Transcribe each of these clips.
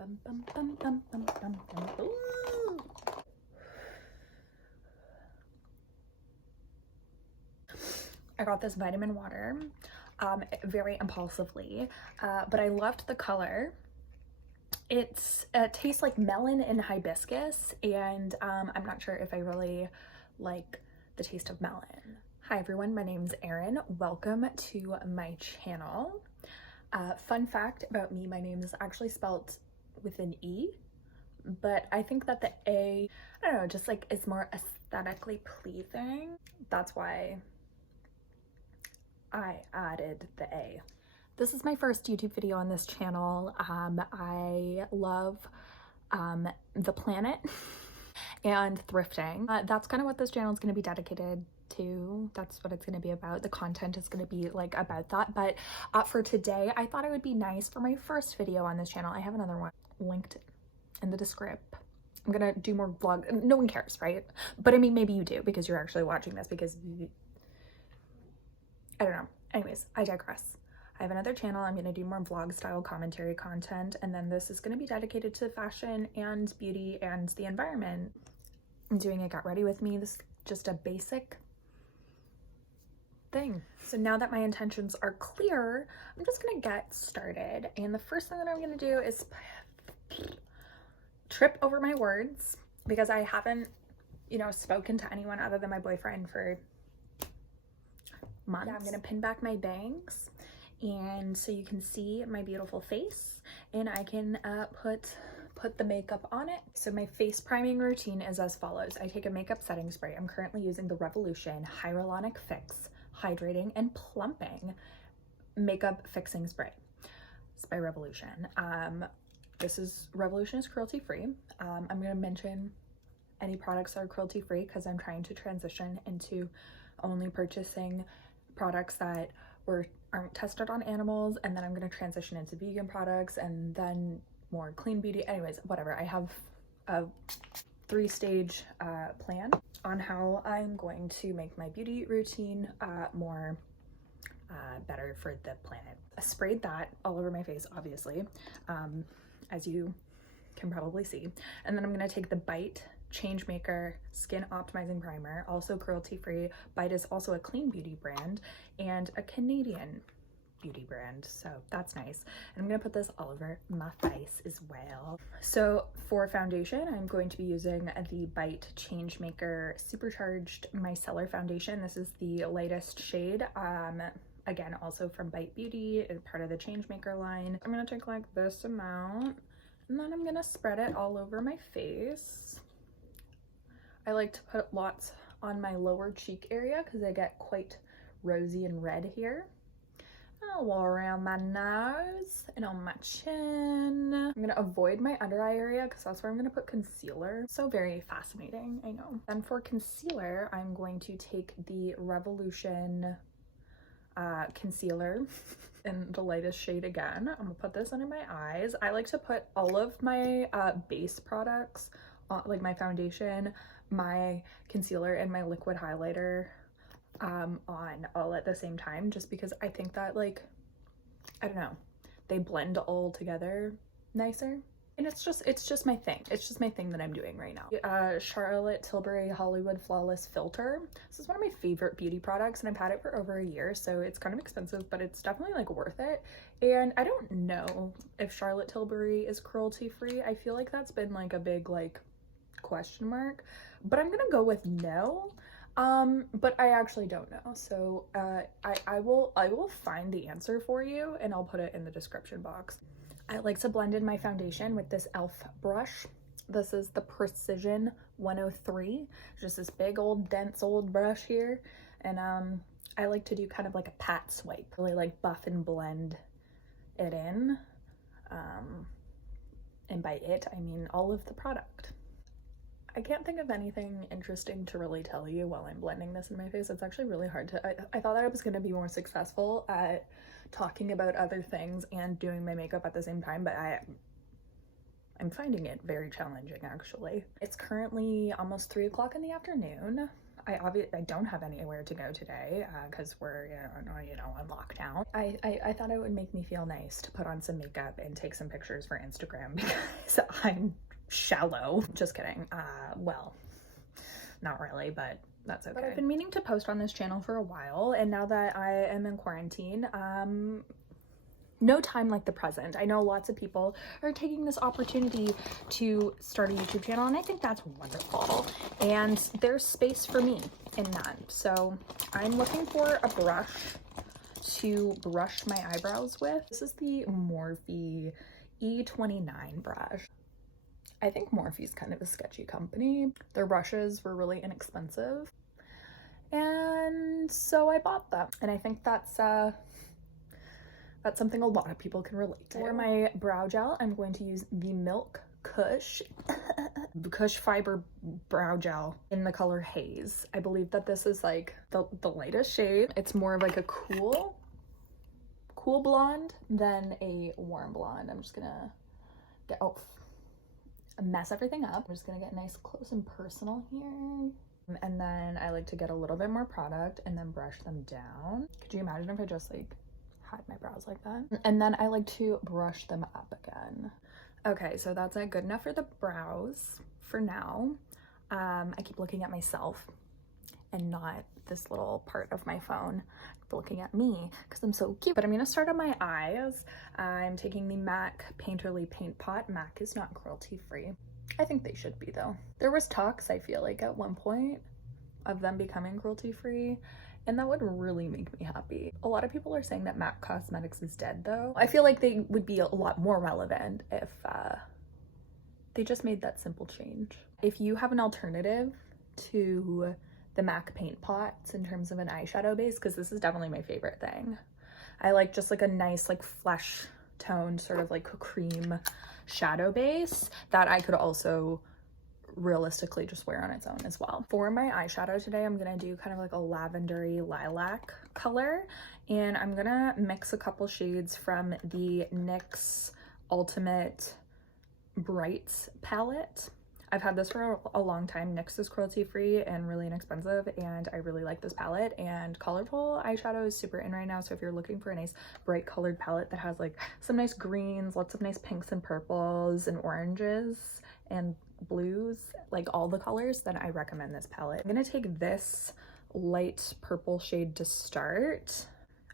Bum, bum, bum, bum, bum, bum, bum. Ooh. I got this vitamin water very impulsively, but I loved the color. It tastes like melon and hibiscus, and I'm not sure if I really like the taste of melon. Hi everyone, my name's Erin. Welcome to my channel. Fun fact about me, my name is actually spelled with an E, but I think that the A, I don't know, just like it's more aesthetically pleasing. That's why I added the A. This is my first YouTube video on this channel. I love the planet and thrifting. That's kind of what this channel is going to be dedicated to. That's what it's going to be about. The content is going to be like about that. But for today, I thought it would be nice for my first video on this channel. I have another one linked in the description. I'm gonna do more vlog. No one cares, right? But I mean, maybe you do because you're actually watching this, because I don't know. Anyways, I digress. I have another channel. I'm gonna do more vlog style commentary content, and then this is gonna be dedicated to fashion and beauty and the environment. I'm doing a get ready with me. This is just a basic thing. So now that my intentions are clear, I'm just gonna get started. And the first thing that I'm gonna do is trip over my words, because I haven't, you know, spoken to anyone other than my boyfriend for months. Yeah, I'm gonna pin back my bangs, and so you can see my beautiful face, and I can put the makeup on it. So my face priming routine is as follows. I take a makeup setting spray. I'm currently using the Revolution Hyaluronic Fix Hydrating and Plumping Makeup Fixing Spray. It's by Revolution. Revolution is cruelty-free. I'm gonna mention any products that are cruelty-free because I'm trying to transition into only purchasing products that aren't tested on animals, and then I'm gonna transition into vegan products and then more clean beauty. Anyways, whatever. I have a 3-stage plan on how I'm going to make my beauty routine more better for the planet. I sprayed that all over my face, obviously, as you can probably see. And then I'm gonna take the Bite Change-maker Skin Optimizing Primer, also cruelty-free. Bite is also a clean beauty brand and a Canadian beauty brand, so that's nice. And I'm gonna put this all over my face as well. So for foundation, I'm going to be using the Bite Change-maker Supercharged Micellar Foundation. This is the lightest shade. Again, also from Bite Beauty, and part of the Change-maker line. I'm gonna take like this amount, and then I'm gonna spread it all over my face. I like to put lots on my lower cheek area because I get quite rosy and red here. All around my nose and on my chin. I'm gonna avoid my under eye area because that's where I'm gonna put concealer. So very fascinating, I know. Then for concealer, I'm going to take the Revolution concealer in the lightest shade again. I'm gonna put this under my eyes. I like to put all of my base products, like my foundation, my concealer, and my liquid highlighter on all at the same time, just because I think that, like, I don't know, they blend all together nicer. And it's just my thing. It's just my thing that I'm doing right now. Charlotte Tilbury Hollywood Flawless Filter. This is one of my favorite beauty products, and I've had it for over a year, so it's kind of expensive, but it's definitely like worth it. And I don't know if Charlotte Tilbury is cruelty-free. I feel like that's been like a big like question mark, but I'm gonna go with no. But I actually don't know. So I will find the answer for you, and I'll put it in the description box. I like to blend in my foundation with this e.l.f. brush. This is the Precision 103. Just this big old dense old brush here. And I like to do kind of like a pat swipe, really like buff and blend it in. And by it, I mean all of the product. I can't think of anything interesting to really tell you while I'm blending this in my face. It's actually really hard to, I thought that I was going to be more successful at talking about other things and doing my makeup at the same time, but I'm finding it very challenging actually. It's currently almost 3 o'clock in the afternoon. I don't have anywhere to go today because we're on lockdown. I thought it would make me feel nice to put on some makeup and take some pictures for Instagram because I'm shallow. Just kidding. Well, not really, but that's okay. But I've been meaning to post on this channel for a while, and now that I am in quarantine, no time like the present. I know lots of people are taking this opportunity to start a YouTube channel, and I think that's wonderful. And there's space for me in that. So I'm looking for a brush to brush my eyebrows with. This is the Morphe E29 brush. I think Morphe's kind of a sketchy company. Their brushes were really inexpensive, and so I bought them. And I think that's something a lot of people can relate to. For my brow gel, I'm going to use the Milk Kush Kush Fiber Brow Gel in the color Haze. I believe that this is like the lightest shade. It's more of like a cool blonde than a warm blonde. I'm just gonna mess everything up. I'm just gonna get nice, close, and personal here. And then I like to get a little bit more product and then brush them down. Could you imagine if I just like had my brows like that? And then I like to brush them up again. Okay, so that's like good enough for the brows for now. I keep looking at myself and not this little part of my phone looking at me because I'm so cute. But I'm gonna start on my eyes. I'm taking the MAC Painterly Paint Pot. MAC is not cruelty free. I think they should be though. There was talks, I feel like, at one point of them becoming cruelty free, and that would really make me happy. A lot of people are saying that MAC Cosmetics is dead though. I feel like they would be a lot more relevant if they just made that simple change. If you have an alternative to the MAC paint pots in terms of an eyeshadow base, because this is definitely my favorite thing. I like just like a nice like flesh toned sort of like cream shadow base that I could also realistically just wear on its own as well. For my eyeshadow today, I'm gonna do kind of like a lavendery lilac color, and I'm gonna mix a couple shades from the NYX Ultimate Brights palette. I've had this for a long time. NYX is cruelty free and really inexpensive, and I really like this palette, and colorful eyeshadow is super in right now. So if you're looking for a nice bright colored palette that has like some nice greens, lots of nice pinks and purples and oranges and blues, like all the colors, then I recommend this palette. I'm gonna take this light purple shade to start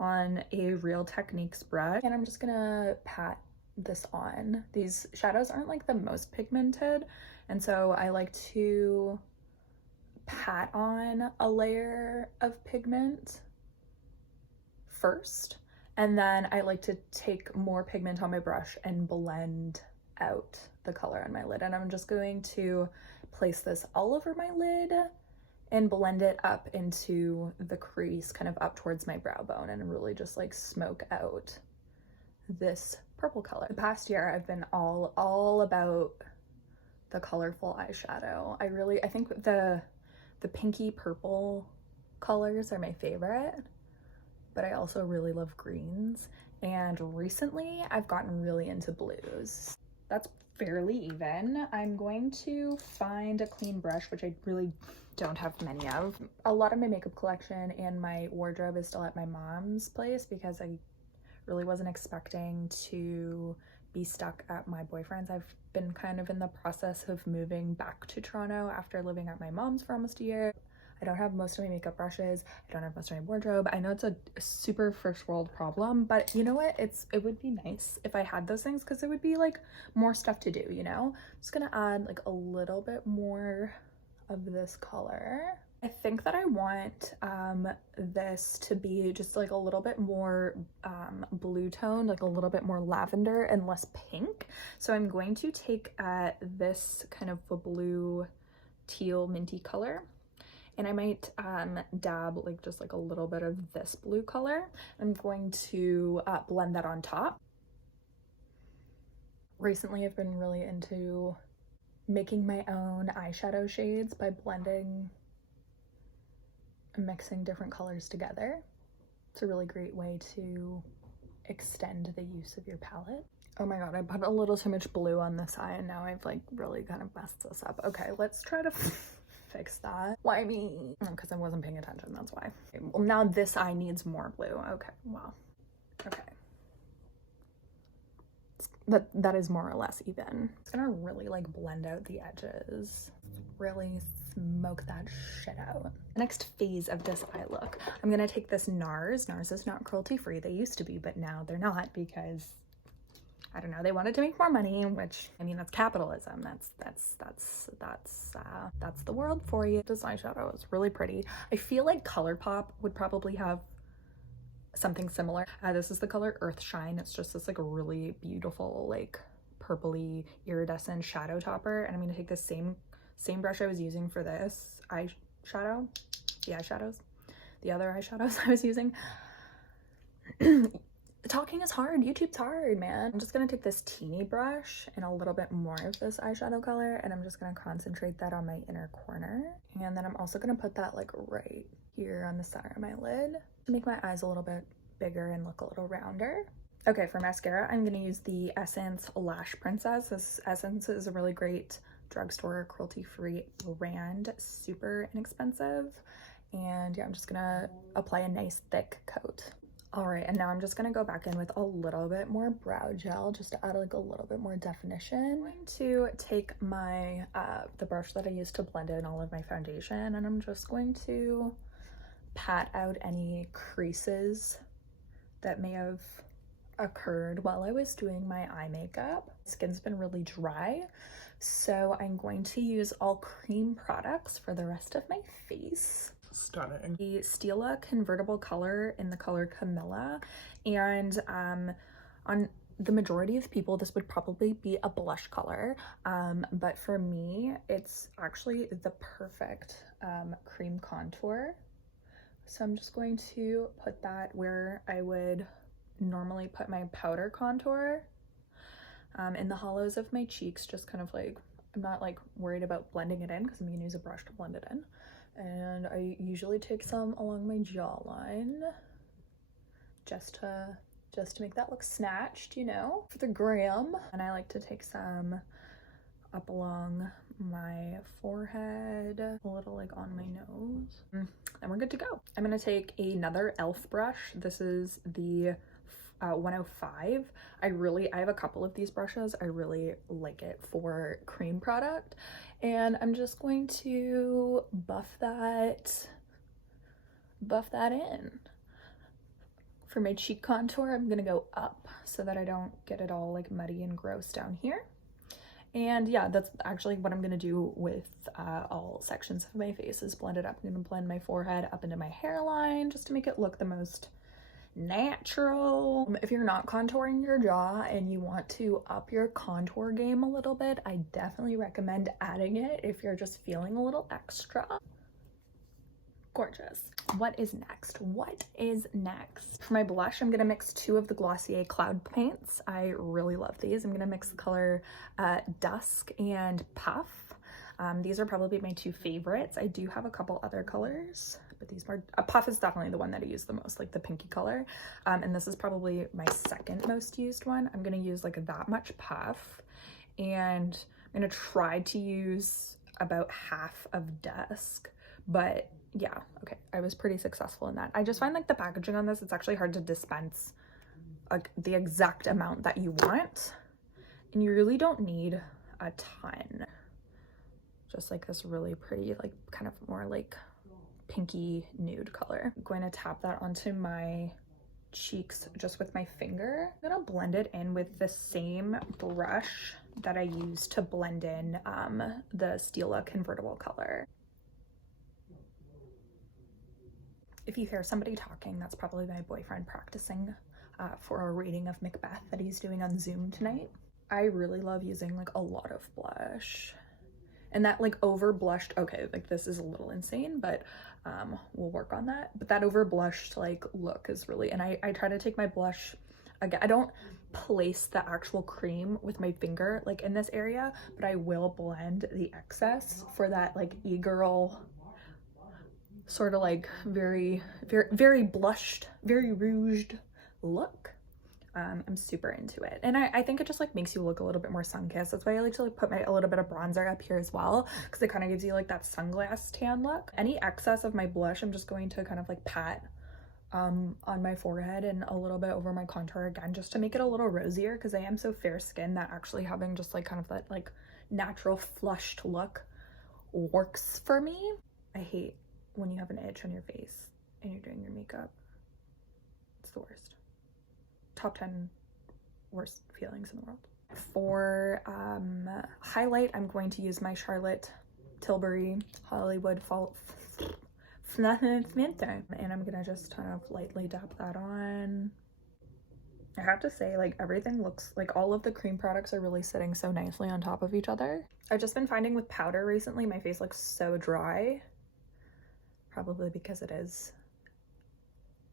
on a Real Techniques brush, and I'm just gonna pat this on. These shadows aren't like the most pigmented, and so I like to pat on a layer of pigment first, and then I like to take more pigment on my brush and blend out the color on my lid. And I'm just going to place this all over my lid and blend it up into the crease, kind of up towards my brow bone, and really just like smoke out this purple color. The past year I've been all about the colorful eyeshadow. I think the pinky purple colors are my favorite, but I also really love greens, and recently I've gotten really into blues. That's fairly even. I'm going to find a clean brush, which I really don't have many of. A lot of my makeup collection and my wardrobe is still at my mom's place because I really wasn't expecting to be stuck at my boyfriend's. I've been kind of in the process of moving back to Toronto after living at my mom's for almost a year. I don't have most of my makeup brushes. I don't have most of my wardrobe. I know it's a super first world problem, but you know what? It would be nice if I had those things because it would be like more stuff to do, you know? I'm just gonna add like a little bit more of this color. I think that I want this to be just like a little bit more blue toned, like a little bit more lavender and less pink. So I'm going to take this kind of a blue teal minty color, and I might dab like just like a little bit of this blue color. I'm going to blend that on top. Recently I've been really into making my own eyeshadow shades by blending and mixing different colors together. It's a really great way to extend the use of your palette. Oh my god, I put a little too much blue on this eye and now I've like really kind of messed this up. Okay, let's try to fix that. Why me? Because I wasn't paying attention, that's why. Okay, well, now this eye needs more blue. Okay, wow. Okay. That is more or less even. It's gonna really like blend out the edges. Really smoke that shit out. The next phase of this eye look, I'm gonna take this Nars. Nars is not cruelty free. They used to be, but now they're not because I don't know, they wanted to make more money, which, I mean, that's capitalism. That's the world for you. This eyeshadow is really pretty. I feel like ColourPop would probably have something similar. This is the color Earthshine. It's just this like really beautiful, like purpley iridescent shadow topper. And I'm gonna take the same brush I was using for this eyeshadow, the other eyeshadows I was using. Talking is hard. YouTube's hard, man. I'm just gonna take this teeny brush and a little bit more of this eyeshadow color, and I'm just gonna concentrate that on my inner corner. And then I'm also gonna put that like right here on the center of my lid to make my eyes a little bit bigger and look a little rounder. Okay, for mascara, I'm gonna use the Essence Lash Princess. This Essence is a really great drugstore cruelty-free brand, super inexpensive. And yeah, I'm just gonna apply a nice thick coat. All right, and now I'm just gonna go back in with a little bit more brow gel just to add like a little bit more definition. I'm going to take my the brush that I used to blend in all of my foundation, and I'm just going to pat out any creases that may have occurred while I was doing my eye makeup. Skin's been really dry, so I'm going to use all cream products for the rest of my face. Stunning. The Stila Convertible color in the color Camilla, and on the majority of people this would probably be a blush color, but for me it's actually the perfect cream contour. So I'm just going to put that where I would normally put my powder contour, in the hollows of my cheeks, just kind of like, I'm not like worried about blending it in because I'm gonna use a brush to blend it in. And I usually take some along my jawline just to make that look snatched, you know, for the gram. And I like to take some up along my forehead, a little like on my nose, and we're good to go. I'm gonna take another e.l.f. brush. This is the 105. I have a couple of these brushes. I really like it for cream product, and I'm just going to buff that in. For my cheek contour, I'm gonna go up so that I don't get it all like muddy and gross down here. And yeah, that's actually what I'm gonna do with all sections of my face, is blend it up. I'm gonna blend my forehead up into my hairline just to make it look the most natural. If you're not contouring your jaw and you want to up your contour game a little bit, I definitely recommend adding it if you're just feeling a little extra. Gorgeous. What is next? For my blush, I'm gonna mix 2 of the Glossier Cloud Paints. I really love these. I'm gonna mix the color Dusk and Puff. These are probably my 2 favorites. I do have a couple other colors, but these are, Puff is definitely the one that I use the most, like the pinky color. And this is probably my second most used one. I'm gonna use like that much Puff, and I'm gonna try to use about half of Dusk, but yeah, okay, I was pretty successful in that. I just find like the packaging on this, it's actually hard to dispense like the exact amount that you want, and you really don't need a ton. Just like this really pretty, like kind of more like pinky nude color. I'm going to tap that onto my cheeks just with my finger. I'm gonna blend it in with the same brush that I used to blend in the Stila Convertible color. If you hear somebody talking, that's probably my boyfriend practicing for a reading of Macbeth that he's doing on Zoom tonight. I really love using like a lot of blush, and that like over blushed, okay, like this is a little insane, but we'll work on that. But that over blushed like look is really, and I try to take my blush, again, I don't place the actual cream with my finger like in this area, but I will blend the excess for that like e-girl sort of like very blushed, very rouged look. I'm super into it, and I think it just like makes you look a little bit more sun-kissed. That's why I like to like put a little bit of bronzer up here as well, because it kind of gives you like that sunglass tan look. Any excess of my blush I'm just going to kind of like pat on my forehead and a little bit over my contour again, just to make it a little rosier, because I am so fair skinned that actually having just like kind of that like natural flushed look works for me. I hate when you have an itch on your face and you're doing your makeup. It's the worst. Top 10 worst feelings in the world. For highlight, I'm going to use my Charlotte Tilbury Hollywood Fall and I'm gonna just kind of lightly dab that on. I have to say, like, everything looks like all of the cream products are really sitting so nicely on top of each other. I've just been finding with powder recently my face looks so dry, probably because it is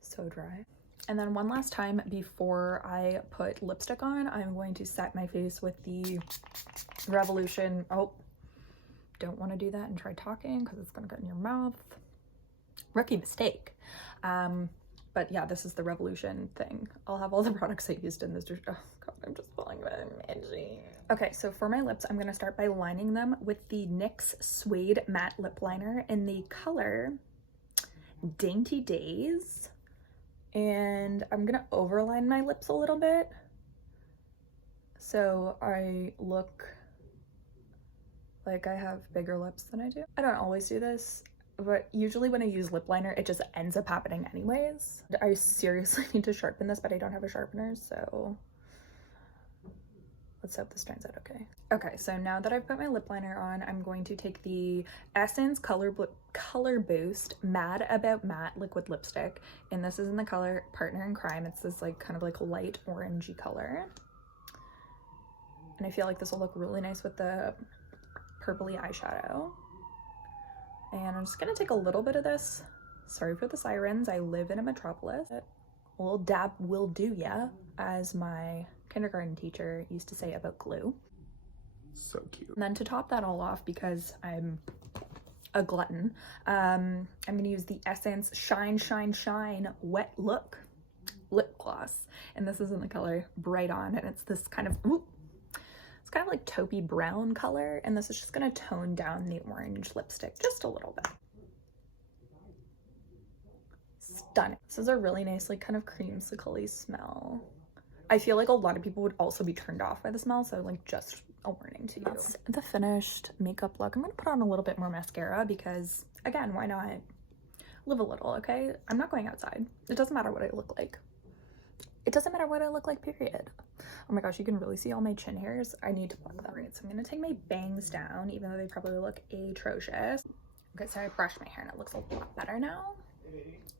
so dry. And then one last time before I put lipstick on, I'm going to set my face with the Revolution. Oh, don't want to do that and try talking because it's going to get in your mouth. Rookie mistake. But yeah, this is the Revolution thing. I'll have all the products I used in this. Oh god, I'm just falling edgy. Okay, so for my lips, I'm going to start by lining them with the NYX Suede Matte Lip Liner in the color Dainty Daze. And I'm gonna overline my lips a little bit so I look like I have bigger lips than I do. I don't always do this, but usually when I use lip liner, it just ends up happening anyways. I seriously need to sharpen this, but I don't have a sharpener, so let's hope this turns out okay. Okay, so now that I've put my lip liner on, I'm going to take the Essence Color Boost Mad About Matte Liquid Lipstick, and this is in the color Partner in Crime. It's this like kind of like light orangey color. And I feel like this will look really nice with the purpley eyeshadow. And I'm just gonna take a little bit of this. Sorry for the sirens, I live in a metropolis. A little dab will do ya, as my kindergarten teacher used to say about glue. So cute. And then to top that all off, because I'm a glutton, I'm gonna use the Essence Shine Shine Shine Wet Look lip gloss, and this is in the color Bright On, and it's this kind of it's kind of like taupey brown color, and this is just gonna tone down the orange lipstick just a little bit. Stunning. This is a really nice like kind of creamsicle-y smell. I feel like a lot of people would also be turned off by the smell, so like just a warning to you. That's the finished makeup look. I'm gonna put on a little bit more mascara because, again, why not live a little, okay? I'm not going outside. It doesn't matter what I look like. It doesn't matter what I look like, period. Oh my gosh, you can really see all my chin hairs. I need to pluck them. Right, so I'm gonna take my bangs down, even though they probably look atrocious. Okay, so I brushed my hair and it looks a lot better now.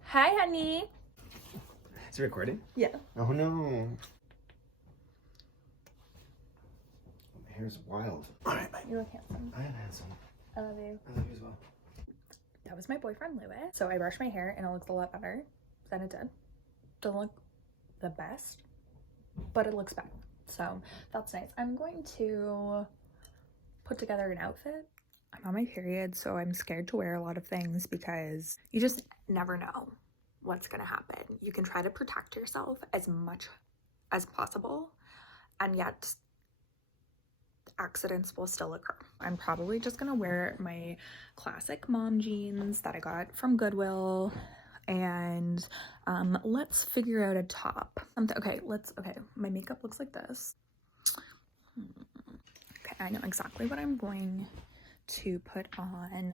Hi, honey. Is it recording? Yeah. Oh no. My hair's wild. All right, bye. You look handsome. I am handsome. I love you. I love you as well. That was my boyfriend, Louis. So I brushed my hair and it looks a lot better than it did. Doesn't look the best, but it looks better. So that's nice. I'm going to put together an outfit. I'm on my period, so I'm scared to wear a lot of things because you just never know what's gonna happen. You can try to protect yourself as much as possible, and yet accidents will still occur. I'm probably just gonna wear my classic mom jeans that I got from Goodwill, and let's figure out a top. Okay, my makeup looks like this. Okay, I know exactly what I'm going to put on.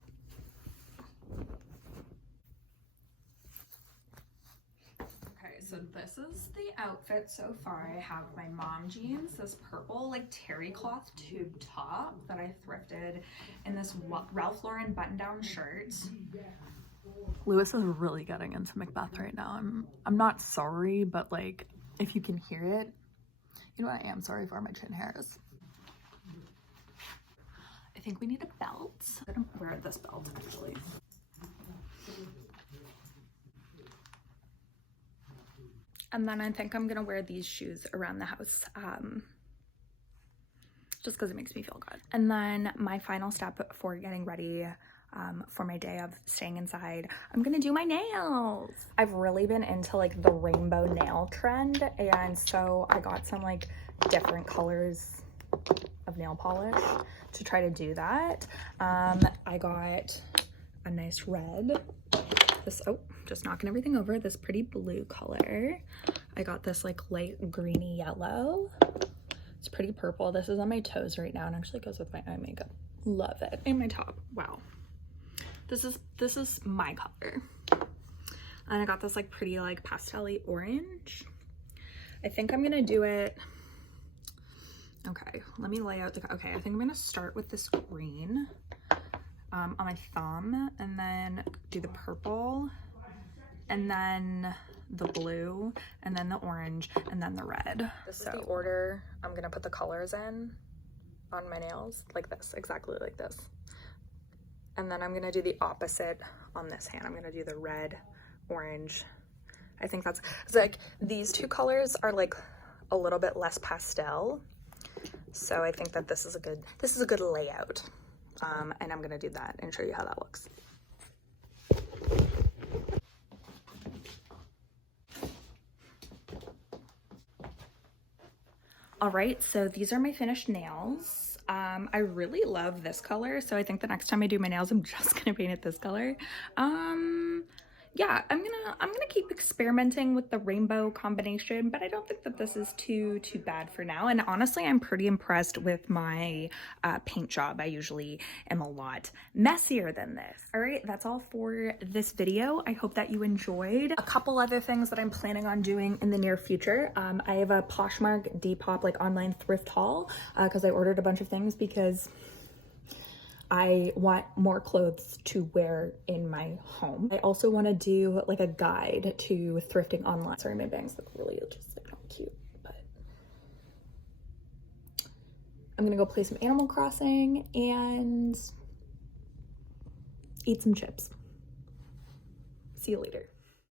Okay, so this is the outfit so far. I have my mom jeans, this purple like terry cloth tube top that I thrifted, and this Ralph Lauren button-down shirt. Lewis is really getting into Macbeth right now. I'm not sorry, but like if you can hear it, you know what, I am sorry for my chin hairs. I think we need a belt. I don't wear this belt actually. And then I think I'm gonna wear these shoes around the house, just because it makes me feel good. And then my final step for getting ready for my day of staying inside, I'm gonna do my nails. I've really been into like the rainbow nail trend, and so I got some like different colors of nail polish to try to do that. I got a nice red, this, oh, just knocking everything over, this pretty blue color. I got this like light greeny yellow. It's pretty purple. This is on my toes right now and actually goes with my eye makeup. Love it. And my top, wow. This is my color. And I got this like pretty like pastel-y orange. I think I'm gonna do it, okay, let me lay out the, okay, I think I'm gonna start with this green on my thumb, and then do the purple, and then the blue, and then the orange, and then the red. This is the order I'm gonna put the colors in on my nails, like this, exactly like this. And then I'm gonna do the opposite on this hand. I'm gonna do the red, orange. I think that's, it's like these two colors are like a little bit less pastel. So I think that this is a good layout. And I'm gonna do that and show you how that looks. All right, so these are my finished nails. I really love this color, so I think the next time I do my nails, I'm just gonna paint it this color. Yeah, I'm gonna keep experimenting with the rainbow combination, but I don't think that this is too bad for now. And honestly, I'm pretty impressed with my paint job. I usually am a lot messier than this. All right, that's all for this video. I hope that you enjoyed. A couple other things that I'm planning on doing in the near future. I have a Poshmark Depop like online thrift haul because I ordered a bunch of things because I want more clothes to wear in my home. I also want to do like a guide to thrifting online. Sorry, my bangs look really just like not cute, but I'm gonna go play some Animal Crossing and eat some chips. See you later.